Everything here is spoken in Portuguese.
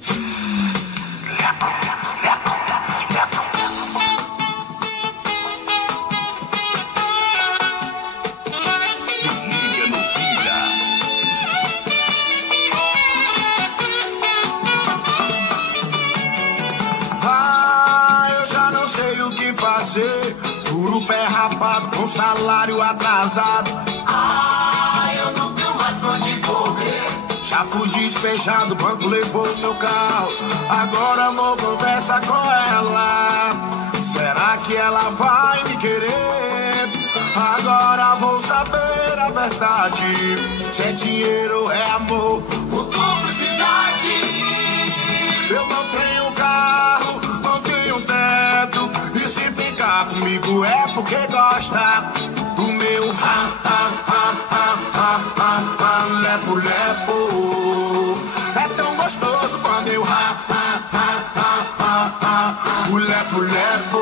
Se liga no Pira. Eu já não sei o que fazer. Puro pé rapado com salário atrasado. Eu não tenho mais pra onde correr. Já fui despejado, o banco levou meu carro. Agora vou conversar com ela. Será que ela vai me querer? Agora vou saber a verdade. Se é dinheiro ou é amor Por cumplicidade. Eu não tenho carro, não tenho teto. E se ficar comigo é porque gosta do meu lepo-lepo. É tão gostoso quando eu o lepo-lepo.